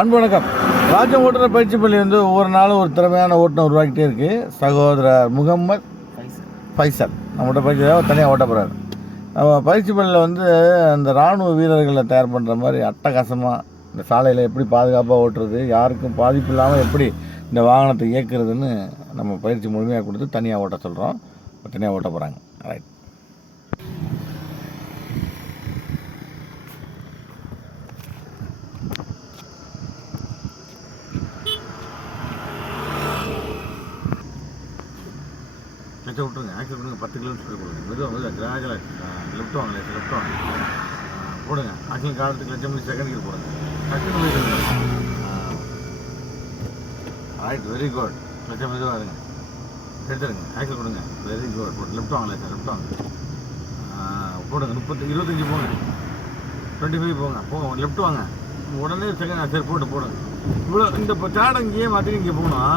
அன்பு வணக்கம். ராஜ்யம் ஓட்டுநர் பயிற்சி பள்ளி ஒவ்வொரு நாளும் ஒரு திறமையான ஓட்டுநர் உருவாக்கிட்டே இருக்குது. சகோதரர் முகமது ஃபைசல் நம்மகிட்ட பயிற்சி தனியாக ஓட்ட போகிறார். நம்ம பயிற்சி பள்ளியில் அந்த இராணுவ வீரர்களை தயார் பண்ணுற மாதிரி அட்டகாசமாக இந்த சாலையில் எப்படி பாதுகாப்பாக ஓட்டுறது, யாருக்கும் பாதிப்பு இல்லாமல் எப்படி இந்த வாகனத்தை இயக்குறதுன்னு நம்ம பயிற்சி முழுமையாக கொடுத்து தனியாக ஓட்ட சொல்கிறோம். தனியாக ஓட்ட போகிறாங்க. ரைட். லெஃப்ட் விட்டுருங்க. ஆக்சில் விட்டுருங்க. 10 கிலோமீட்டர் போடுங்க. மெதுவாக கிராஜுவலாக லெஃப்ட் வாங்க. லெஃப்ட் வாங்க போடுங்க. ஆக்சில் காலத்துக்கு லட்சம் செகண்ட் கீழ் போடுங்க. டக்குன்னு ரைட். Very good. லட்சம் மெதுவாக இருங்க. எடுத்துருங்க. ஆக்சில் கொடுங்க. Very good. போட்டு லெஃப்ட் வாங்க. லெஃப்ட் வாங்க போடுங்க. 25 போங்க. 25 போங்க. லெஃப்ட் வாங்க. உடனே செகண்ட் சரி போடுங்க. இவ்வளோ இந்த தேடை இங்கேயே மாற்றி இங்கே போகணும்.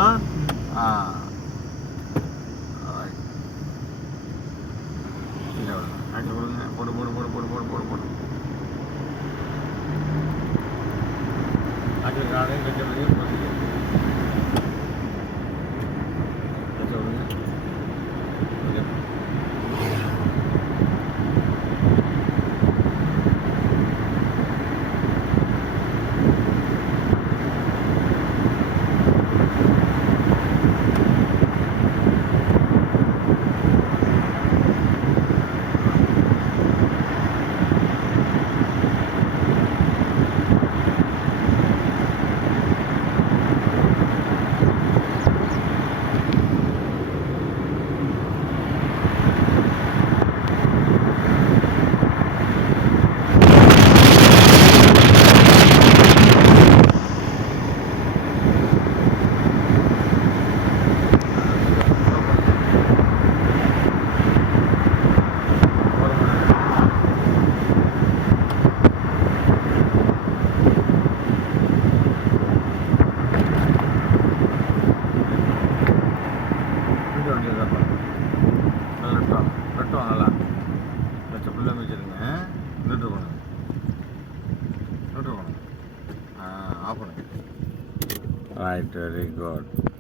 ஆக்சில் கொடுங்க. போடு. ஆக்சில் காலையும் லட்சம் போட்டு நல்லா லட்சம் ஃபுல்லாக வச்சுருங்க. நின்று போகணும். ஆஃப் பண்ணுங்க. ரைட். Very good.